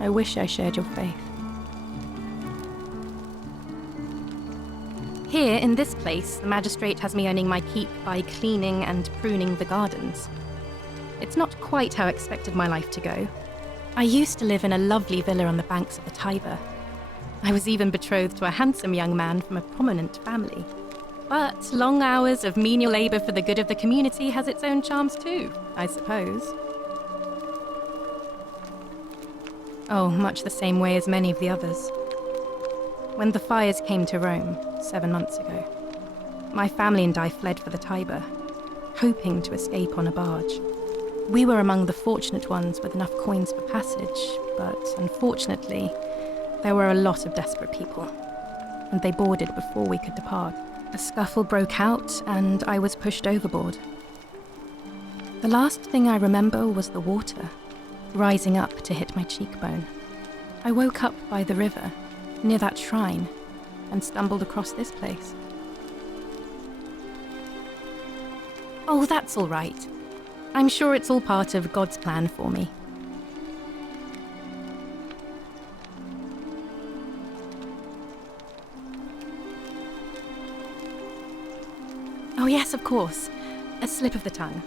I wish I shared your faith. Here, in this place, the magistrate has me earning my keep by cleaning and pruning the gardens. It's not quite how I expected my life to go. I used to live in a lovely villa on the banks of the Tiber. I was even betrothed to a handsome young man from a prominent family. But long hours of menial labour for the good of the community has its own charms too, I suppose. Oh, much the same way as many of the others. When the fires came to Rome 7 months ago, my family and I fled for the Tiber, hoping to escape on a barge. We were among the fortunate ones with enough coins for passage, but unfortunately, there were a lot of desperate people, and they boarded before we could depart. A scuffle broke out, and I was pushed overboard. The last thing I remember was the water, rising up to hit my cheekbone. I woke up by the river, near that shrine, and stumbled across this place. Oh, that's all right. I'm sure it's all part of God's plan for me. Oh yes, of course. A slip of the tongue.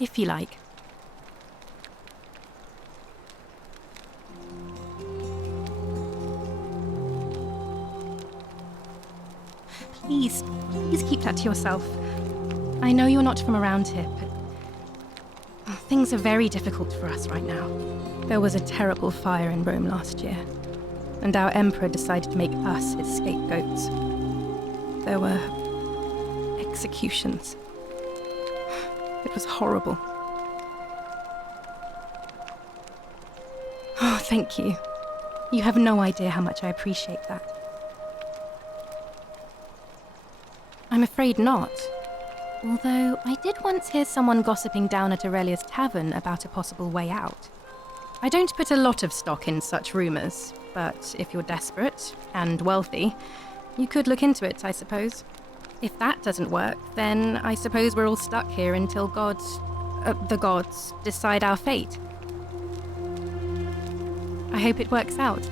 If you like. Please keep that to yourself. I know you're not from around here, but things are very difficult for us right now. There was a terrible fire in Rome last year, and our emperor decided to make us his scapegoats. There were executions. It was horrible. Oh, thank you. You have no idea how much I appreciate that. I'm afraid not. Although I did once hear someone gossiping down at Aurelia's tavern about a possible way out. I don't put a lot of stock in such rumours, but if you're desperate and wealthy, you could look into it, I suppose. If that doesn't work, then I suppose we're all stuck here until the gods decide our fate. I hope it works out.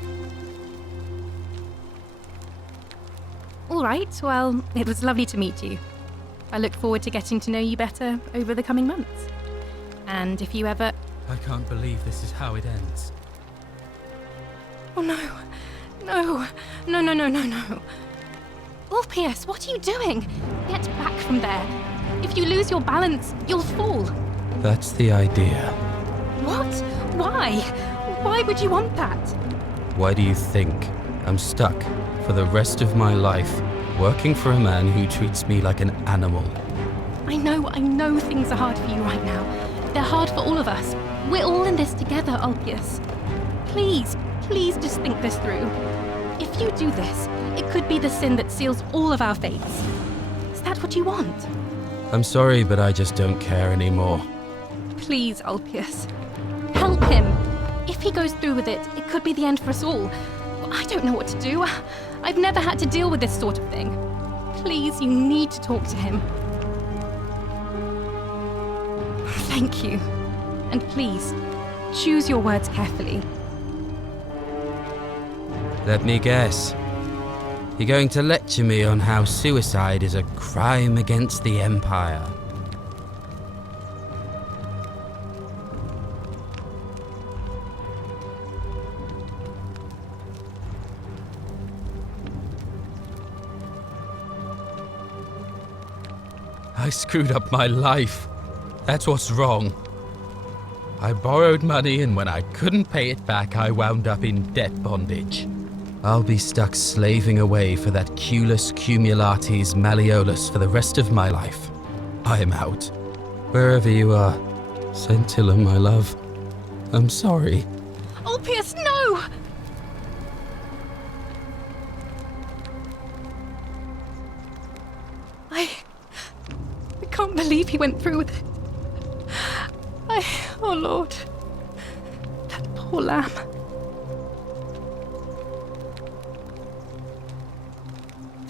All right, well, it was lovely to meet you. I look forward to getting to know you better over the coming months. And if you ever... I can't believe this is how it ends. Oh no. No. Ulpius, what are you doing? Get back from there. If you lose your balance, you'll fall. That's the idea. What? Why? Why would you want that? Why do you think I'm stuck for the rest of my life working for a man who treats me like an animal? I know things are hard for you right now. They're hard for all of us. We're all in this together, Ulpius. Please just think this through. If you do this, it could be the sin that seals all of our fates. Is that what you want? I'm sorry, but I just don't care anymore. Please, Ulpius. Help him. If he goes through with it, it could be the end for us all. I don't know what to do. I've never had to deal with this sort of thing. Please, you need to talk to him. Thank you. And please, choose your words carefully. Let me guess. You're going to lecture me on how suicide is a crime against the Empire. I screwed up my life. That's what's wrong. I borrowed money, and when I couldn't pay it back, I wound up in debt bondage. I'll be stuck slaving away for that Culus Cumulatis Malleolus for the rest of my life. I'm out. Wherever you are, Scintilla, my love, I'm sorry. Ulpius, no! I can't believe he went through with it. Oh Lord, that poor lamb.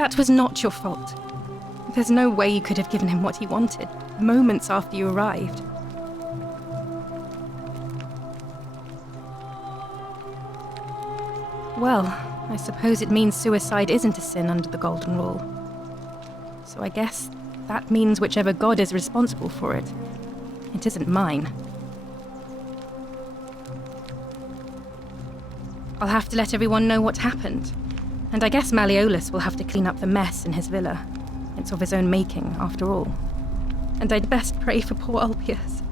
That was not your fault. There's no way you could have given him what he wanted, moments after you arrived. Well, I suppose it means suicide isn't a sin under the Golden Rule. So I guess that means whichever god is responsible for it. It isn't mine. I'll have to let everyone know what happened. And I guess Malleolus will have to clean up the mess in his villa. It's of his own making, after all. And I'd best pray for poor Ulpius.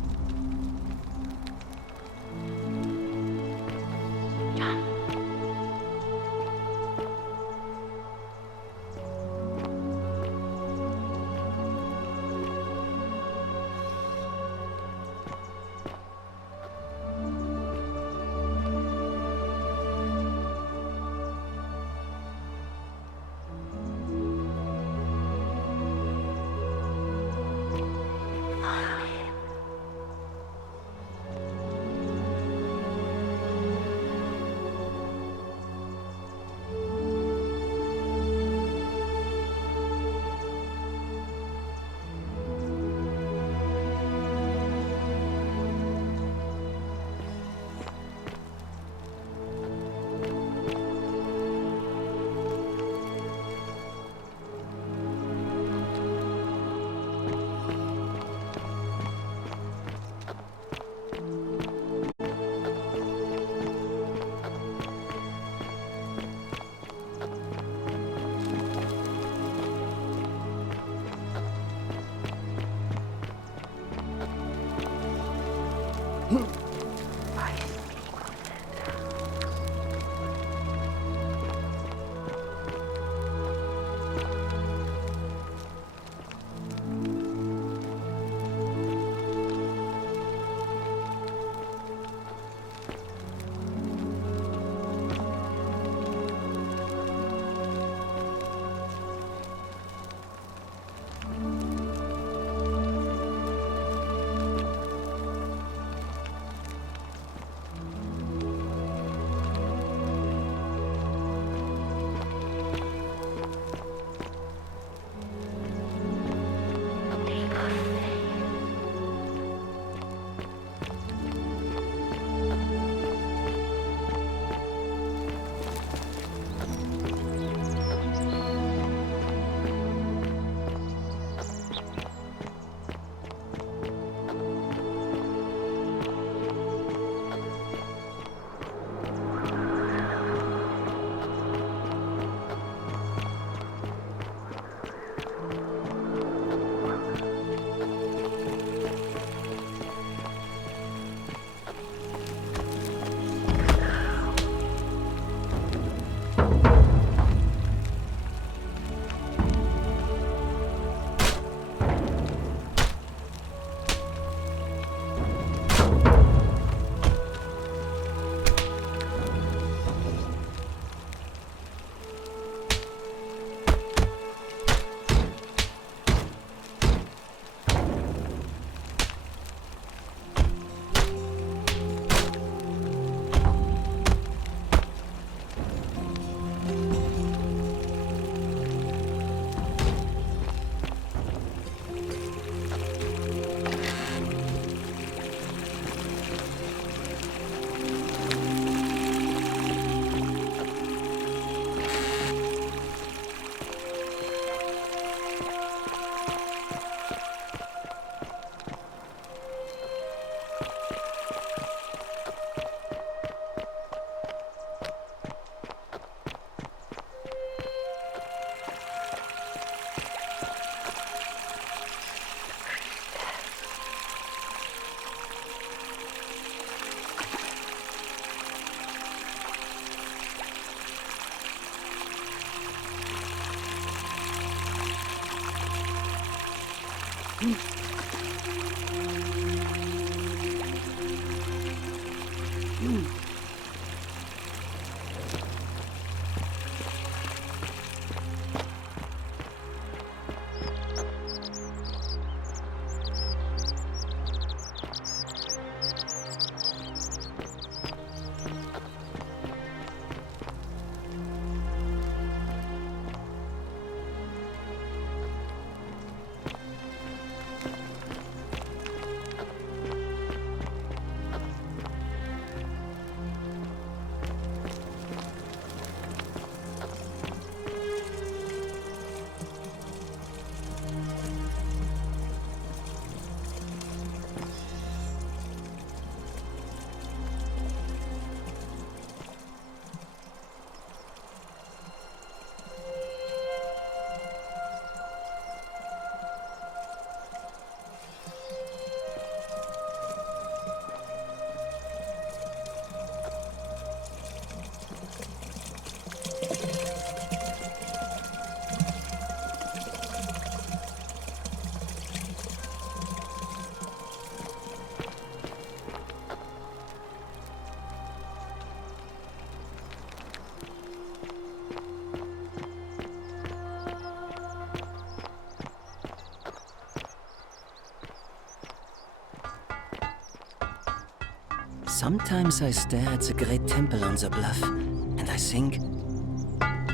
Sometimes I stare at the great temple on the bluff, and I think,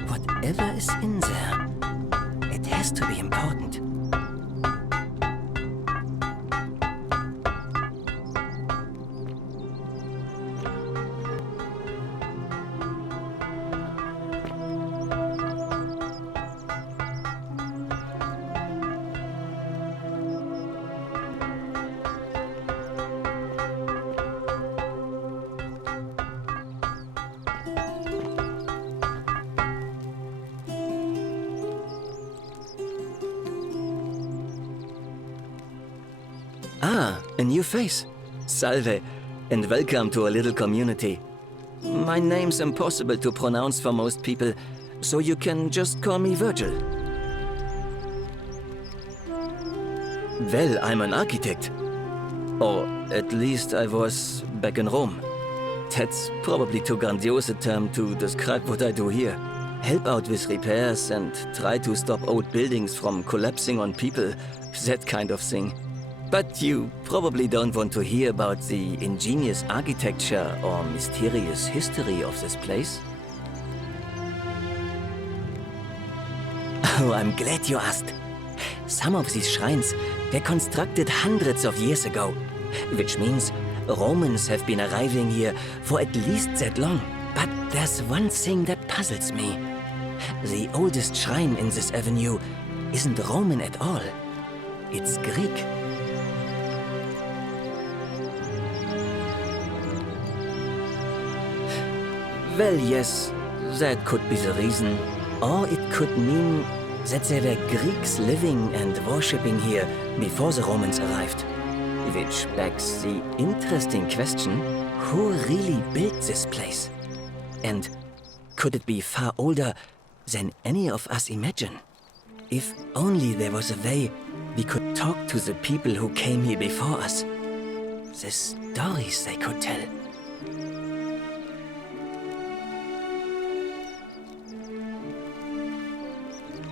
whatever is in there, it has to be important. Ah, a new face. Salve, and welcome to a little community. My name's impossible to pronounce for most people, so you can just call me Virgil. Well, I'm an architect. Or at least I was back in Rome. That's probably too grandiose a term to describe what I do here. Help out with repairs and try to stop old buildings from collapsing on people, that kind of thing. But you probably don't want to hear about the ingenious architecture or mysterious history of this place. Oh, I'm glad you asked. Some of these shrines were constructed hundreds of years ago, which means Romans have been arriving here for at least that long. But there's one thing that puzzles me. The oldest shrine in this avenue isn't Roman at all. It's Greek. Well, yes, that could be the reason. Or it could mean that there were Greeks living and worshipping here before the Romans arrived. Which begs the interesting question, who really built this place? And could it be far older than any of us imagine? If only there was a way we could talk to the people who came here before us. The stories they could tell.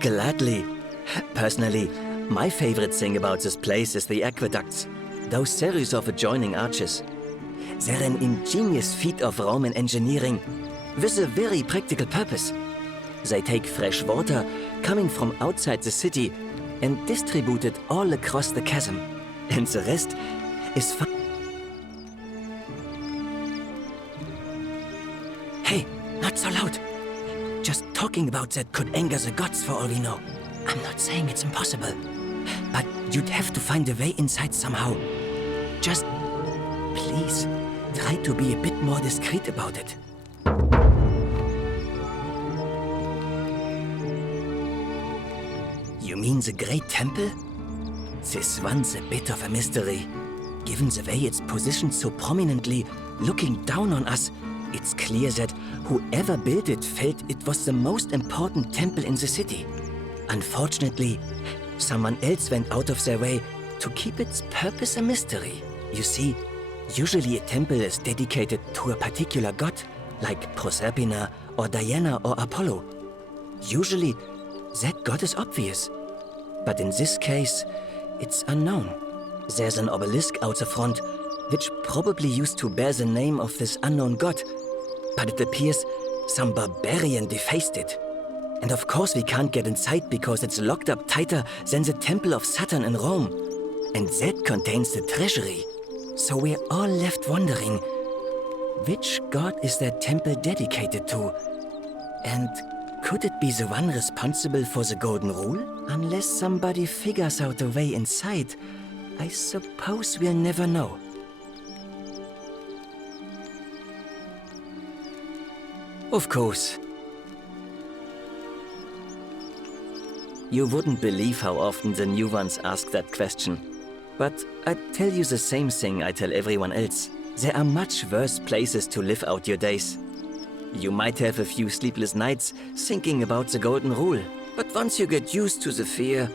Gladly. Personally, my favorite thing about this place is the aqueducts. Those series of adjoining arches. They're an ingenious feat of Roman engineering with a very practical purpose. They take fresh water coming from outside the city and distribute it all across the chasm. And the rest is fun. Hey, not so loud. Just talking about that could anger the gods for all we know. I'm not saying it's impossible, but you'd have to find a way inside somehow. Just, please, try to be a bit more discreet about it. You mean the Great Temple? This one's a bit of a mystery. Given the way it's positioned so prominently, looking down on us, it's clear that whoever built it felt it was the most important temple in the city. Unfortunately, someone else went out of their way to keep its purpose a mystery. You see, usually a temple is dedicated to a particular god, like Proserpina or Diana or Apollo. Usually, that god is obvious. But in this case, it's unknown. There's an obelisk out the front, which probably used to bear the name of this unknown god. But it appears some barbarian defaced it. And of course we can't get inside because it's locked up tighter than the Temple of Saturn in Rome. And that contains the treasury. So we're all left wondering, which god is that temple dedicated to? And could it be the one responsible for the Golden Rule? Unless somebody figures out a way inside, I suppose we'll never know. Of course. You wouldn't believe how often the new ones ask that question. But I'd tell you the same thing I tell everyone else. There are much worse places to live out your days. You might have a few sleepless nights thinking about the Golden Rule. But once you get used to the fear,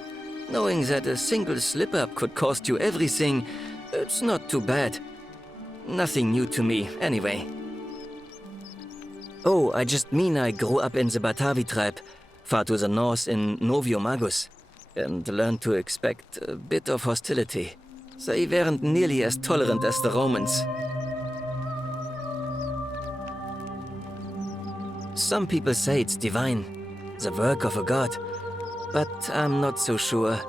knowing that a single slip-up could cost you everything, it's not too bad. Nothing new to me, anyway. Oh, I just mean I grew up in the Batavi tribe, far to the north in Noviomagus, and learned to expect a bit of hostility. They weren't nearly as tolerant as the Romans. Some people say it's divine, the work of a god, but I'm not so sure.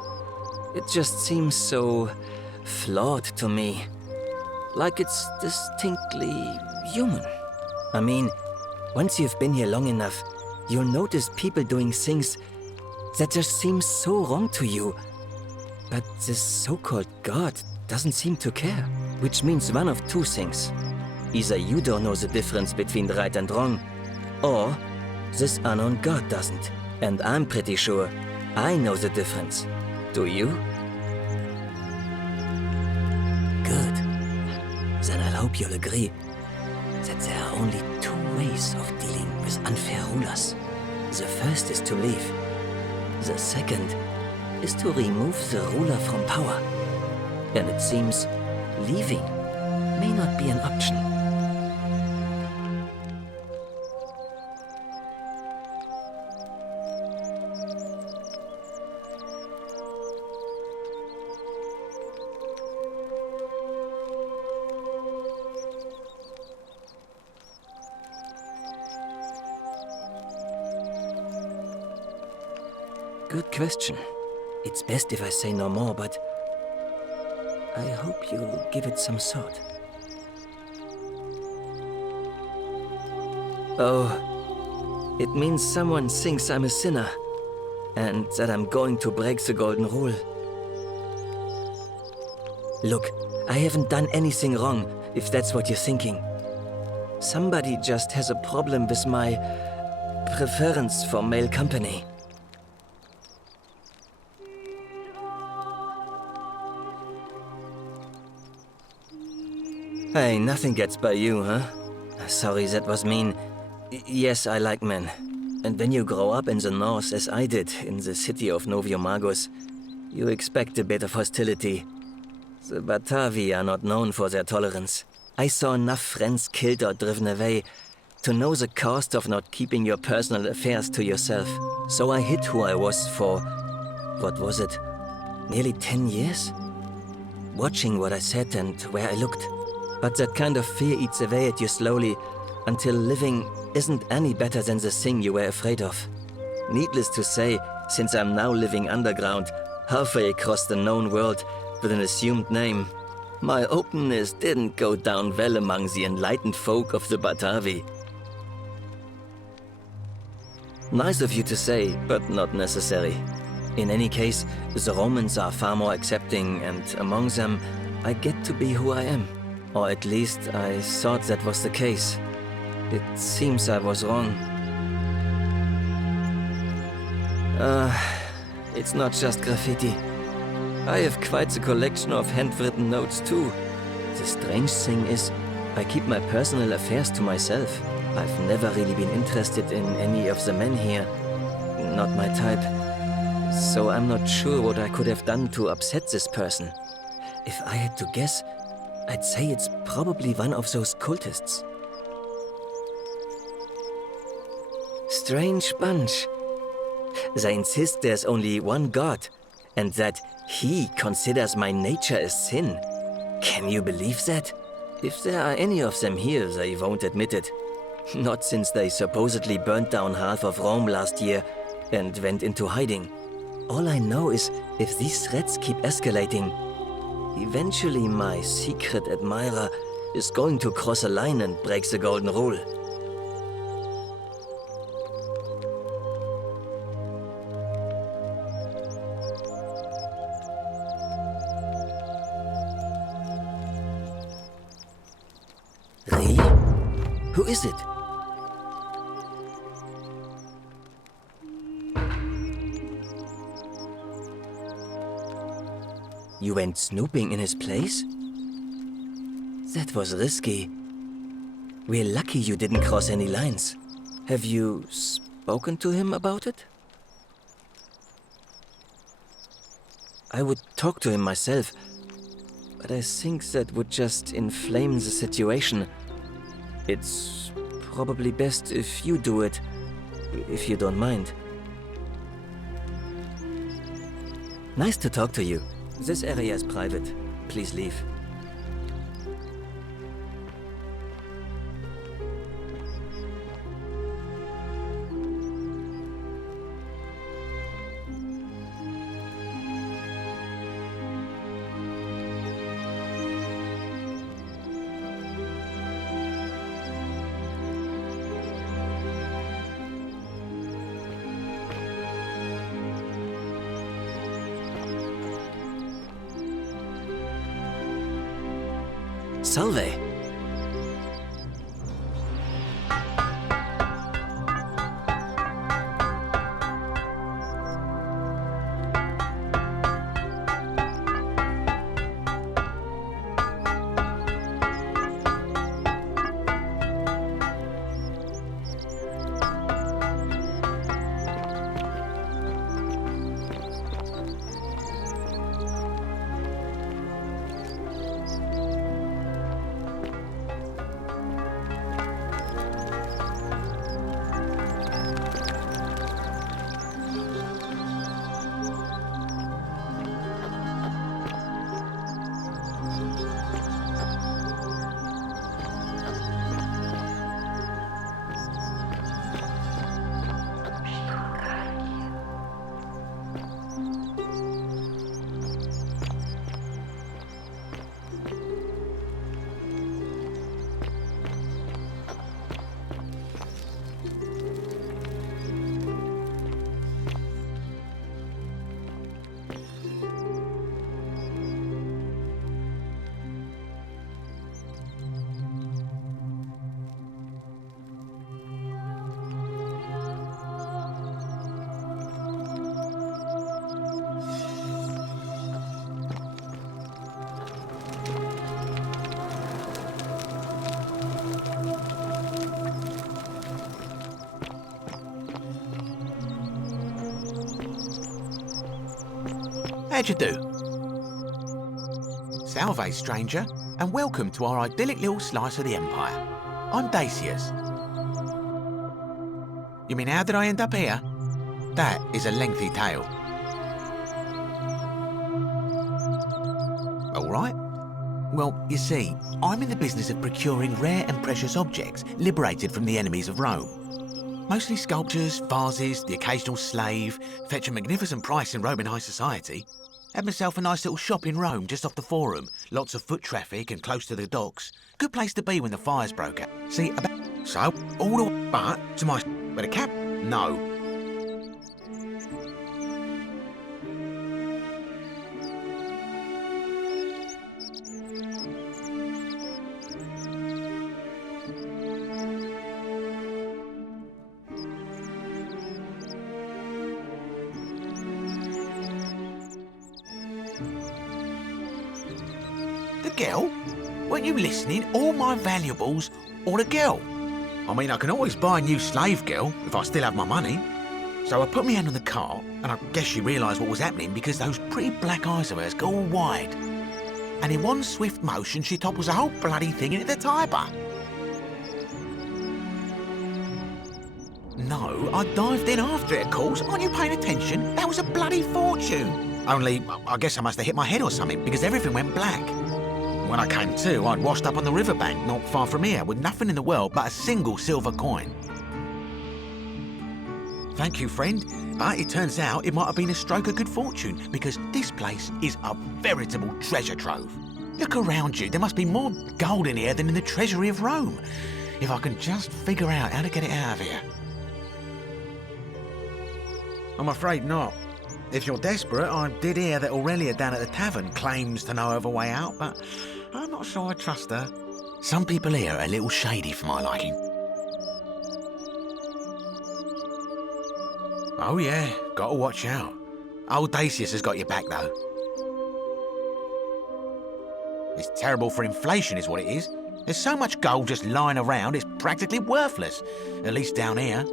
It just seems so flawed to me. Like it's distinctly human. I mean, once you've been here long enough, you'll notice people doing things that just seem so wrong to you. But this so-called god doesn't seem to care. Which means one of two things. Either you don't know the difference between right and wrong, or this unknown god doesn't. And I'm pretty sure I know the difference. Do you? Good. Then I hope you'll agree that there are only two ways of dealing with unfair rulers. The first is to leave. The second is to remove the ruler from power. And it seems leaving may not be an option. Good question. It's best if I say no more, but I hope you'll give it some thought. Oh, it means someone thinks I'm a sinner, and that I'm going to break the golden rule. Look, I haven't done anything wrong, if that's what you're thinking. Somebody just has a problem with my preference for male company. Hey, nothing gets by you, huh? Sorry, that was mean. Yes, I like men. And when you grow up in the north, as I did, in the city of Noviomagus, you expect a bit of hostility. The Batavi are not known for their tolerance. I saw enough friends killed or driven away to know the cost of not keeping your personal affairs to yourself. So I hid who I was for, what was it, nearly 10 years? Watching what I said and where I looked. But that kind of fear eats away at you slowly, until living isn't any better than the thing you were afraid of. Needless to say, since I'm now living underground, halfway across the known world with an assumed name, my openness didn't go down well among the enlightened folk of the Batavi. Nice of you to say, but not necessary. In any case, the Romans are far more accepting, and among them, I get to be who I am. Or at least I thought that was the case. It seems I was wrong. It's not just graffiti. I have quite a collection of handwritten notes too. The strange thing is, I keep my personal affairs to myself. I've never really been interested in any of the men here. Not my type. So I'm not sure what I could have done to upset this person. If I had to guess, I'd say it's probably one of those cultists. Strange bunch. They insist there's only one god, and that he considers my nature a sin. Can you believe that? If there are any of them here, they won't admit it. Not since they supposedly burnt down half of Rome last year and went into hiding. All I know is if these threats keep escalating, eventually my secret admirer is going to cross a line and break the golden rule. Really? Who is it? You went snooping in his place? That was risky. We're lucky you didn't cross any lines. Have you spoken to him about it? I would talk to him myself, but I think that would just inflame the situation. It's probably best if you do it, if you don't mind. Nice to talk to you. This area is private. Please leave. Salve. How'd you do? Salve, stranger, and welcome to our idyllic little slice of the Empire. I'm Dacius. You mean, how did I end up here? That is a lengthy tale. All right. Well, you see, I'm in the business of procuring rare and precious objects liberated from the enemies of Rome. Mostly sculptures, vases, the occasional slave, fetch a magnificent price in Roman high society. Had myself a nice little shop in Rome, just off the Forum. Lots of foot traffic and close to the docks. Good place to be when the fires broke out. See, so, all the but to my with a cap? No. The girl? Weren't you listening? All my valuables or the girl? I mean, I can always buy a new slave girl if I still have my money. So I put my hand on the cart, and I guess she realised what was happening because those pretty black eyes of hers go all wide. And in one swift motion, she topples the whole bloody thing into the Tiber. No, I dived in after it, of course. Aren't you paying attention? That was a bloody fortune. Only, I guess I must have hit my head or something because everything went black. When I came to, I'd washed up on the riverbank not far from here with nothing in the world but a single silver coin. Thank you, friend. But it turns out it might have been a stroke of good fortune because this place is a veritable treasure trove. Look around you. There must be more gold in here than in the treasury of Rome. If I can just figure out how to get it out of here. I'm afraid not. If you're desperate, I did hear that Aurelia down at the tavern claims to know of a way out, but I'm not sure I trust her. Some people here are a little shady for my liking. Oh yeah, gotta watch out. Old Dacius has got your back though. It's terrible for inflation is what it is. There's so much gold just lying around, it's practically worthless. At least down here.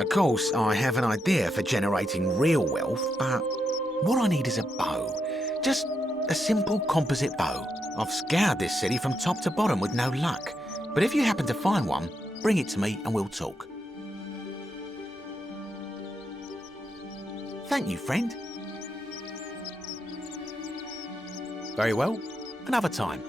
Of course, I have an idea for generating real wealth, but what I need is a bow. Just a simple composite bow. I've scoured this city from top to bottom with no luck. But if you happen to find one, bring it to me and we'll talk. Thank you, friend. Very well. Another time.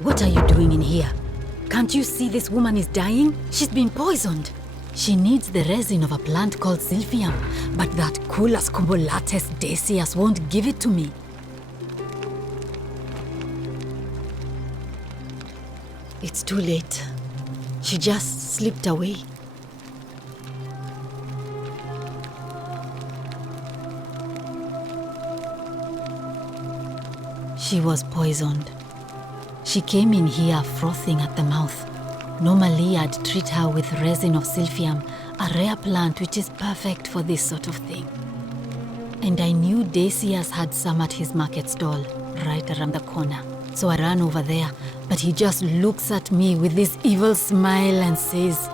What are you doing in here? Can't you see this woman is dying? She's been poisoned. She needs the resin of a plant called Silphium, but that Culus cumbulatus Decius won't give it to me. It's too late. She just slipped away. She was poisoned. She came in here frothing at the mouth. Normally, I'd treat her with resin of Silphium, a rare plant which is perfect for this sort of thing. And I knew Decius had some at his market stall, right around the corner. So I ran over there, but he just looks at me with this evil smile and says,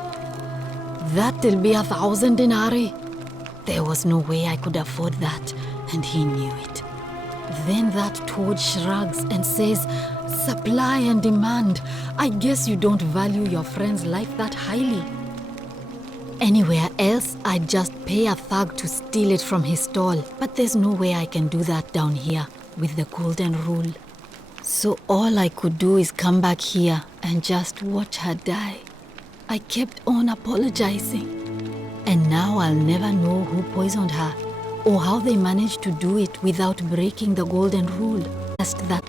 "That'll be 1,000 denarii." There was no way I could afford that, and he knew it. Then that toad shrugs and says, "Supply and demand. I guess you don't value your friend's life that highly." Anywhere else, I'd just pay a thug to steal it from his stall. But there's no way I can do that down here with the golden rule. So all I could do is come back here and just watch her die. I kept on apologizing. And now I'll never know who poisoned her or how they managed to do it without breaking the golden rule. Just that.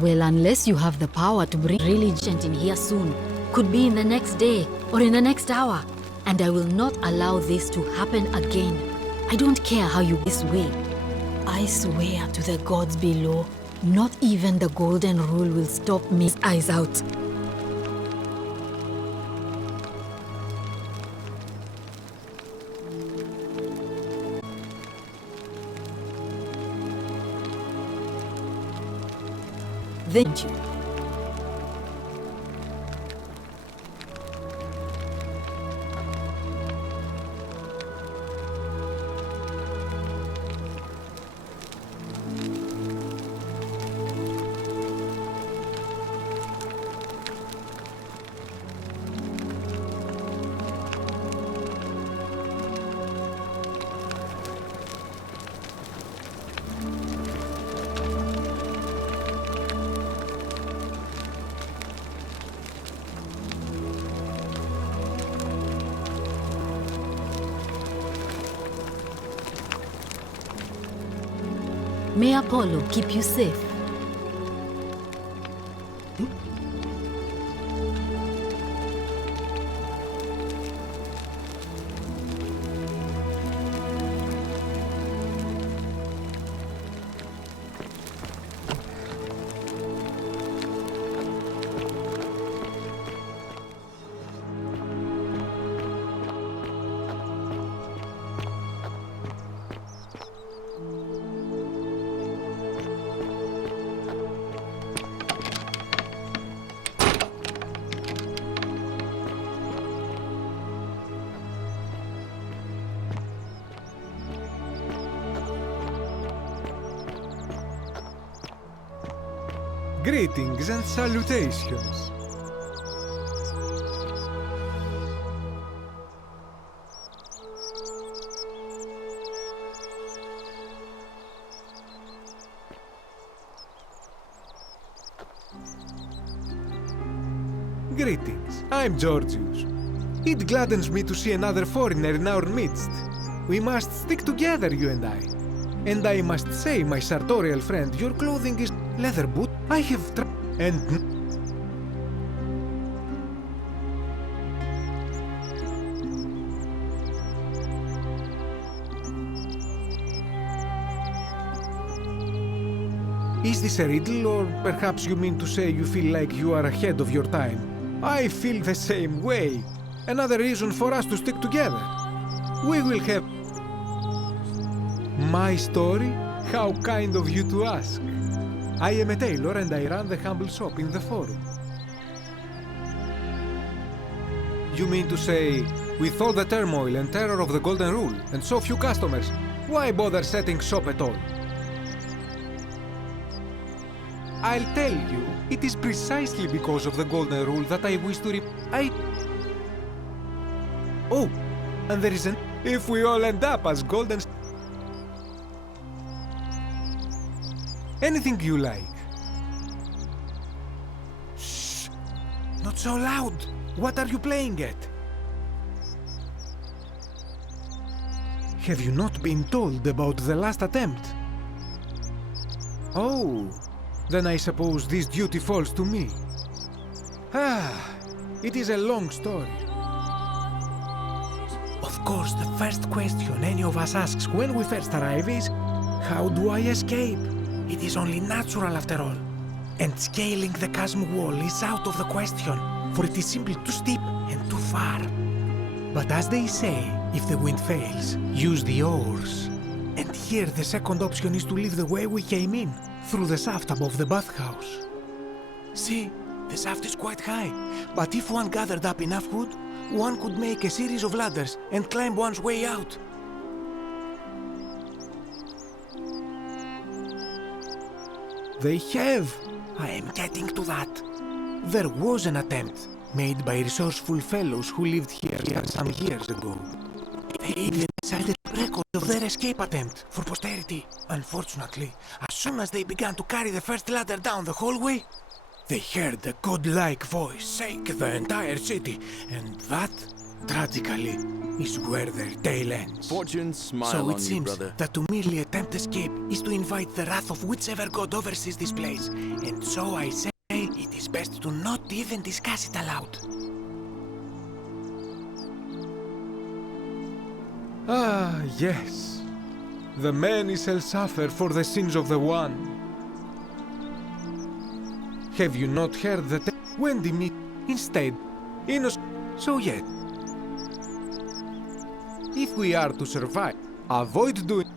Well, unless you have the power to bring really gent in here soon, could be in the next day or in the next hour, and I will not allow this to happen again. I don't care how you this way. I swear to the gods below, not even the golden rule will stop me. Eyes out. Thank you. May Apollo keep you safe. Greetings and salutations. Greetings, I'm Georgius. It gladdens me to see another foreigner in our midst. We must stick together, you and I. And I must say, my sartorial friend, your clothing is leather boot. I have and is this a riddle, or perhaps you mean to say you feel like you are ahead of your time? I feel the same way. Another reason for us to stick together. We will have My story? How kind of you to ask. I am a tailor and I run the humble shop in the forum. You mean to say, with all the turmoil and terror of the Golden Rule and so few customers, why bother setting shop at all? I'll tell you, it is precisely because of the Golden Rule that I wish to Oh, and there is an... If we all end up as golden... Anything you like. Shh! Not so loud! What are you playing at? Have you not been told about the last attempt? Oh, then I suppose this duty falls to me. It is a long story. Of course, the first question any of us asks when we first arrive is, how do I escape? It is only natural after all. And scaling the chasm wall is out of the question, for it is simply too steep and too far. But as they say, if the wind fails, use the oars. And here the second option is to leave the way we came in, through the shaft above the bathhouse. See, the shaft is quite high, but if one gathered up enough wood, one could make a series of ladders and climb one's way out. They have! I am getting to that. There was an attempt made by resourceful fellows who lived here some years ago. They even decided to record of their escape attempt for posterity. Unfortunately, as soon as they began to carry the first ladder down the hallway, they heard a godlike voice shake the entire city, and that, tragically, is where their tale ends. Fortune smile So on it you, seems brother. that to merely attempt escape is to invite the wrath of whichever god oversees this place, and so I say it is best to not even discuss it aloud. Ah, yes. The many shall suffer for the sins of the one. Have you not heard that Wendy me instead innocent? So yet, if we are to survive, avoid doing.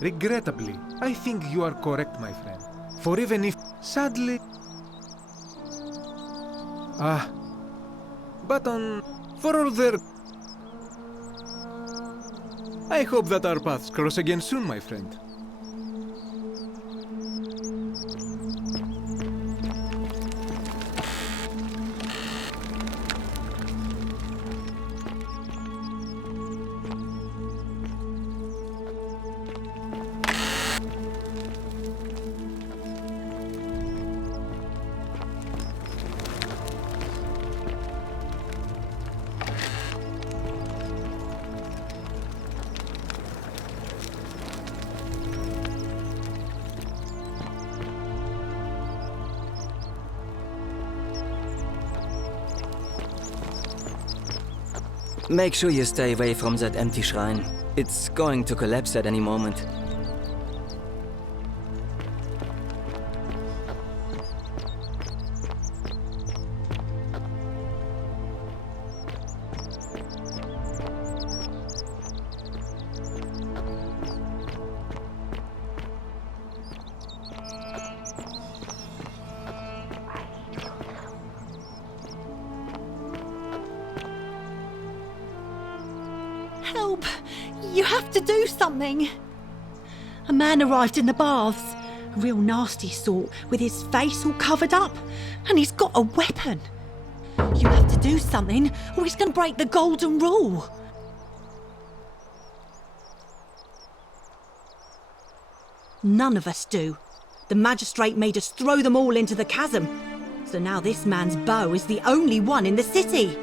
Regrettably, I think you are correct, my friend. For even if, sadly... for all their... I hope that our paths cross again soon, my friend. Make sure you stay away from that empty shrine. It's going to collapse at any moment. Help! You have to do something! A man arrived in the baths. A real nasty sort, with his face all covered up. And he's got a weapon. You have to do something, or he's going to break the golden rule. None of us do. The magistrate made us throw them all into the chasm. So now this man's bow is the only one in the city.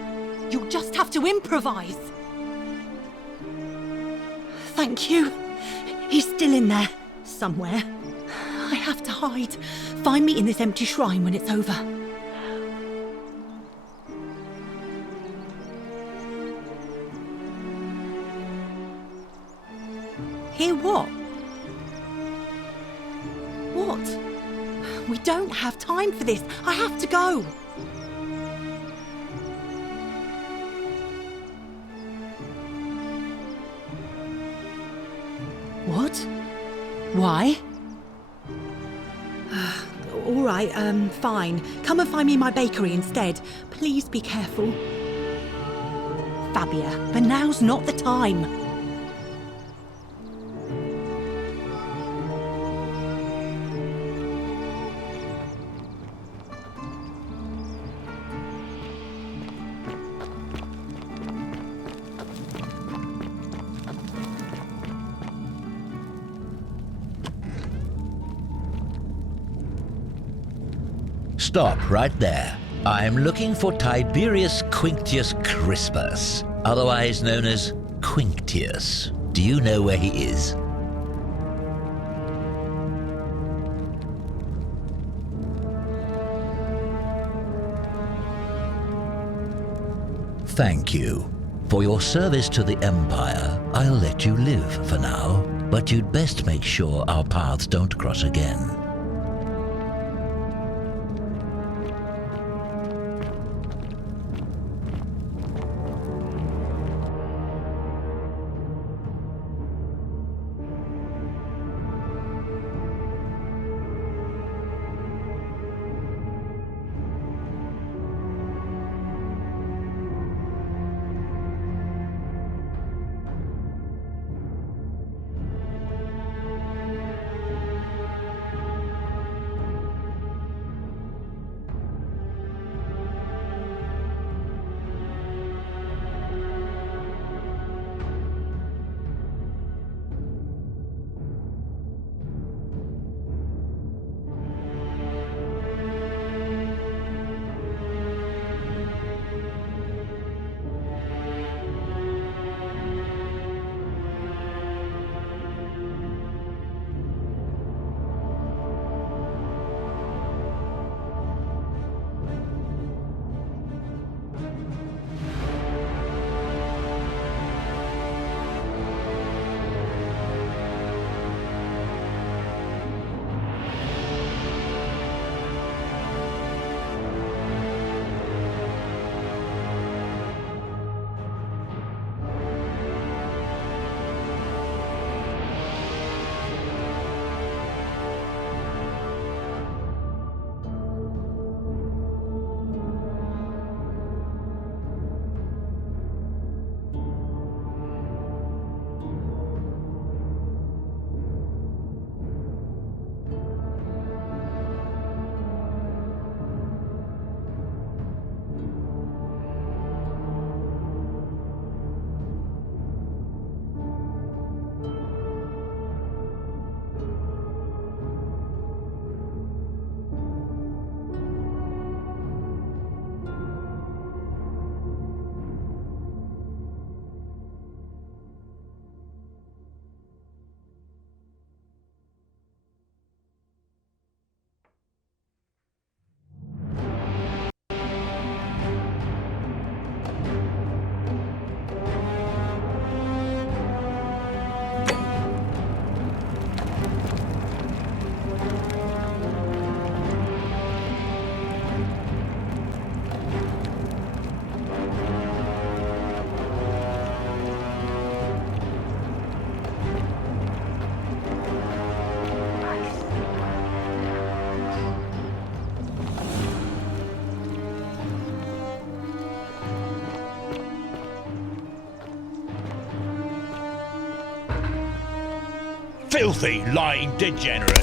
You'll just have to improvise. Thank you. He's still in there, somewhere. I have to hide. Find me in this empty shrine when it's over. Hear what? What? We don't have time for this. I have to go. Why? All right, fine. Come and find me in my bakery instead. Please be careful. Fabia, but now's not the time. Stop right there. I'm looking for Tiberius Quinctius Crispus, otherwise known as Quinctius. Do you know where he is? Thank you. For your service to the Empire, I'll let you live for now, but you'd best make sure our paths don't cross again. Filthy, lying degenerate!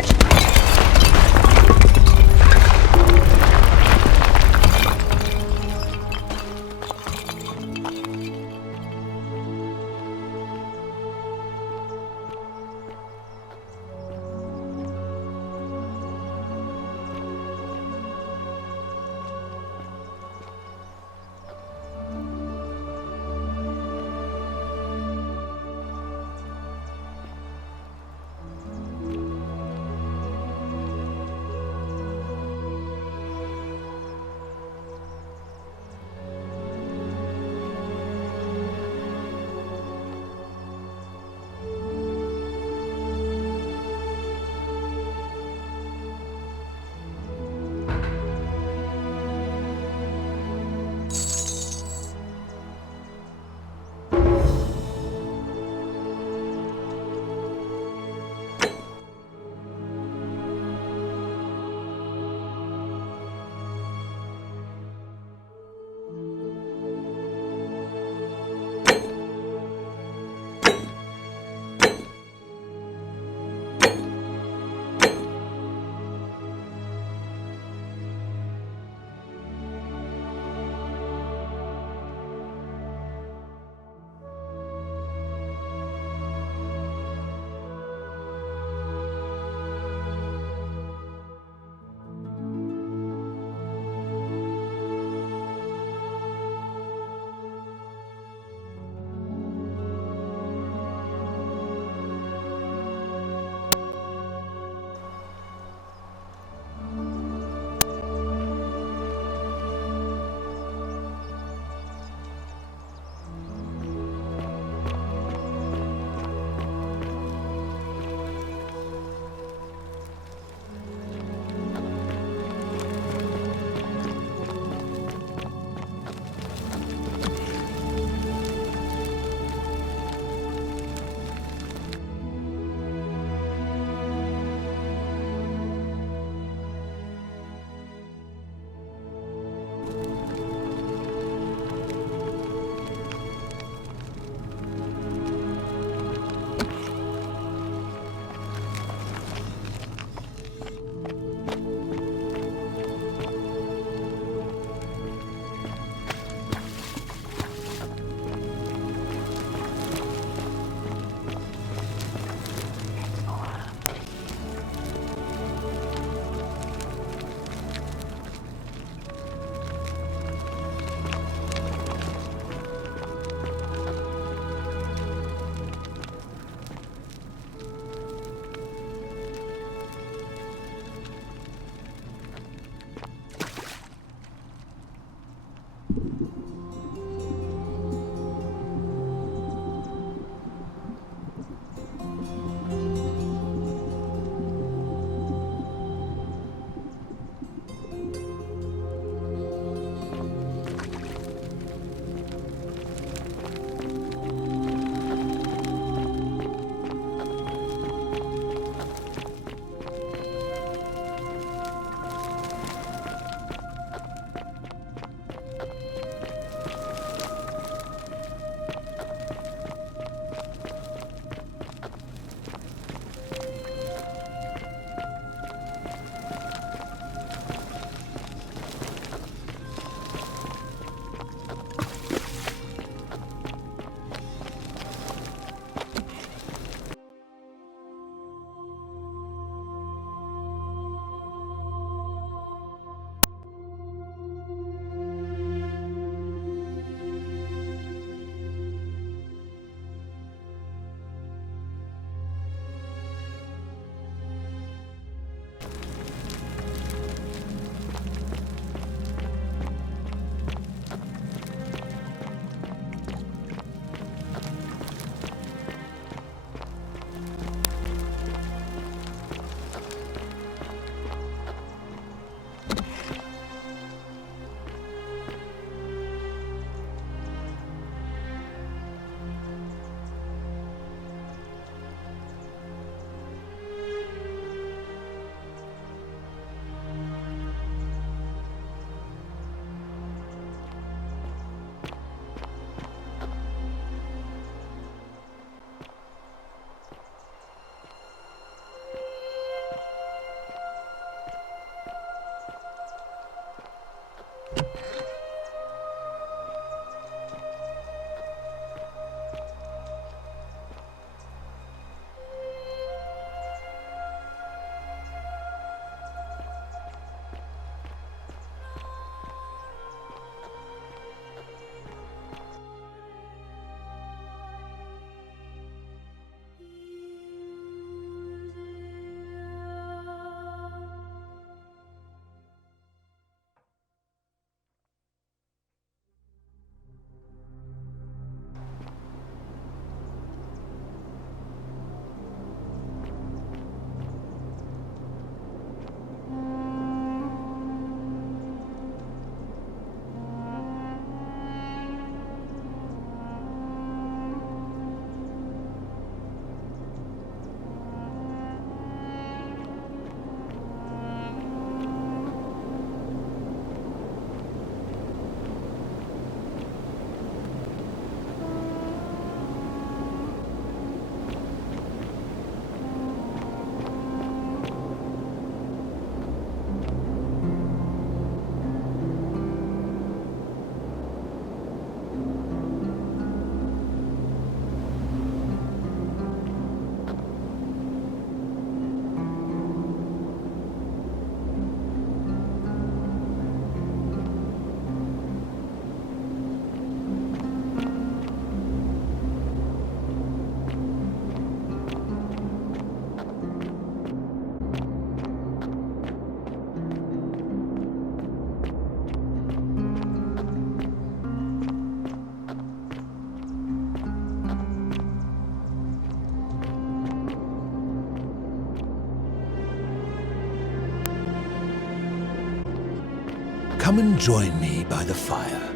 Come and join me by the fire.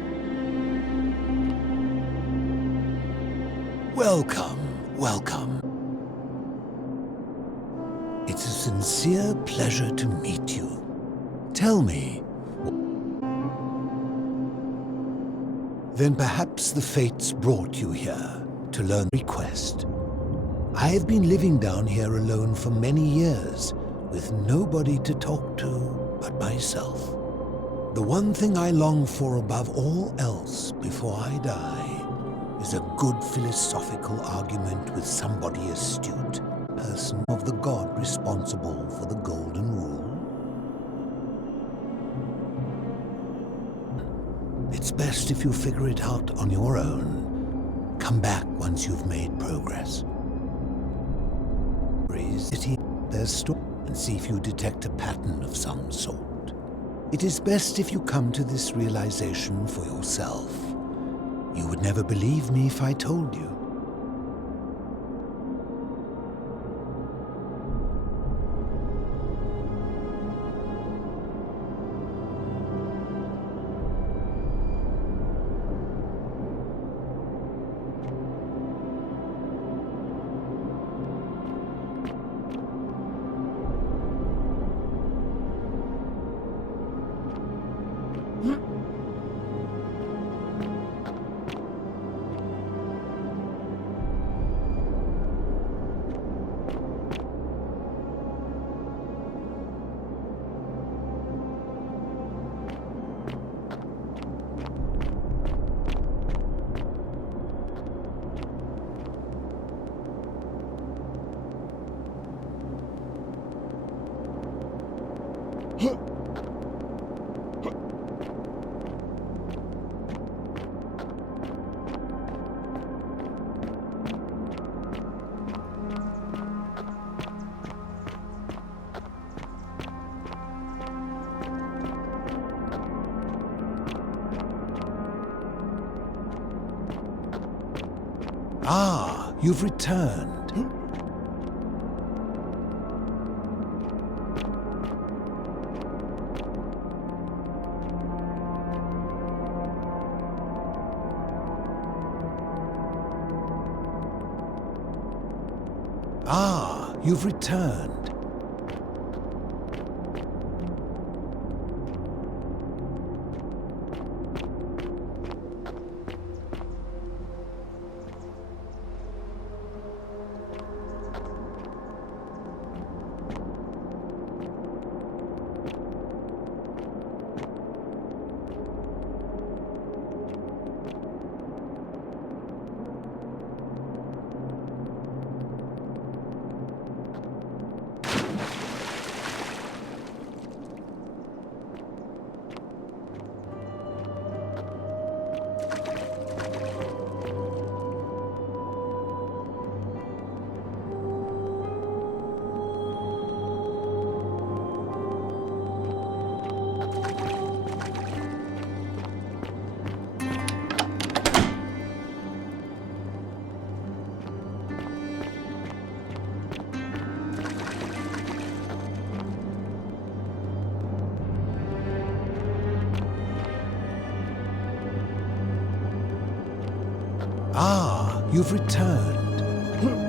Welcome, welcome. It's a sincere pleasure to meet you. Tell me. Then perhaps the fates brought you here to learn request. I have been living down here alone for many years, with nobody to talk to but myself. The one thing I long for above all else before I die is a good philosophical argument with somebody astute, person of the god responsible for the golden rule. It's best if you figure it out on your own. Come back once you've made progress. City, there's story, and see if you detect a pattern of some sort. It is best if you come to this realization for yourself. You would never believe me if I told you. Ah, you've returned. Ah, you've returned. Ah, you've returned.